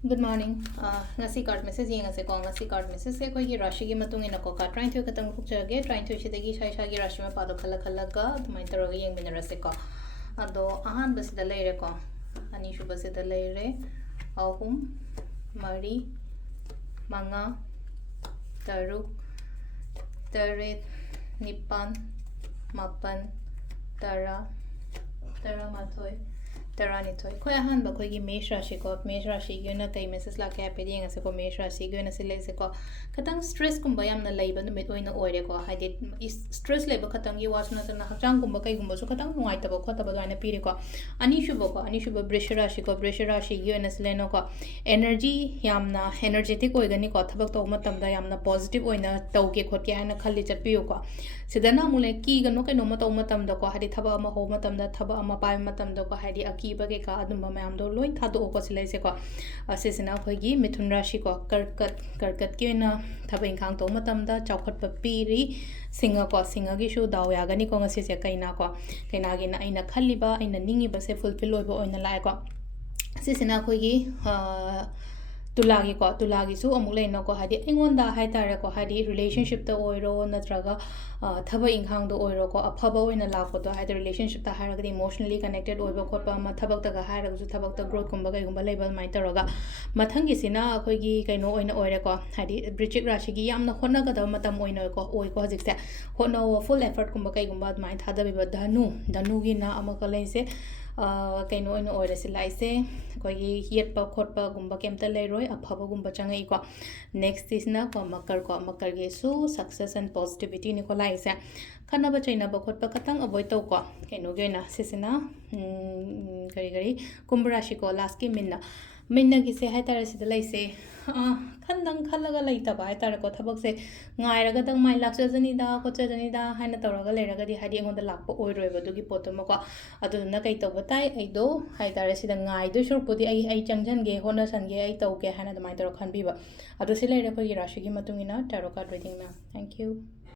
Good morning. Ngasi card message yang ngasi ko ngasi card message se koi gi rashi gi matung ina ko ka trying to katang phuk jage trying to shidagi shai shai gi rashi ma pado khala khala ka tumai taro gi yang binara se ko ado ahan bas da leire ko ani shu bas da leire ahum mari manga taruk taret nipan mapan tara tara mathoi Tarani toy. Koi ahan ba koi gi mesh rashi ko mesh rashi gi na kai message la ka pe ding ase ko mesh rashi gi na sele se ko katang stress kum ba yam na leiba no mit oina oire ko ha de stress leiba katang gi was na na hachang kum ba kai kum ba so katang nuai ta ba khota ba na pire ko ani shu ba brish rashi gi na sele no ko energy yam na energetic oi gani ko thabak to matam da yam na positive oina tau ke khot ke na khali chat piu ko sidana mule ki ga no kai no ma to matam da ko ha di thaba ma ho matam da thaba ama pai matam da ko ha di aki bage ka adum mayam do loin thado ko silai se ko asesina khoi gi mithun rashi ko karkat ki na thaba inkhang to matam da chawkhat pa piri singa gi shu daw ya gani ko ngase se kaina gi na aina khalli ba aina ningi ba se fulfill oi ba oina lai ko asesina khoi gi tulagi su amuk leina ko hadi engonda haitare ko hadi relationship ta oiro natraga thaba inkhang do oiro ko aphaba oina lakpo to hadi relationship ta haraga emotionally connected oiba khotpa ma thabak ta ga haraga su thabak ta growth kumba kai gumba level mai taraga mathangi sina akhoi gi kaino oina oire ko hadi brichik rashi gi yamna honna ga da matam oina ko oi ko hajik se honna full effort kumba kai gumba mai thada bi danu gi na amaka leise kaino oina oire silaise koi gi yetpa khotpa gumba kemta leiroi aphaba gumba changai ko next is na ko makar ge su success and positivity ni ko laise khana ba chaina ba khotpa katang avoid to ko kaino ge na sisina gari kumbra shi ko last ki minna gi se hai tara sida laise khandang khalaga laita ba hai tara ko thabak se ngai raga dang mai lak chajani da ko chajani da haina tawraga leiraga di hadi engon da lakpa oi roi ba du gi potom ko adu na kai to batai ai do hai tara sida ngai do shur pudi ai changjan ge hona san ge ai tau ke haina da mai tawra khan bi ba adu se leira ko gi rashi gi matung ina tarot card reading na thank you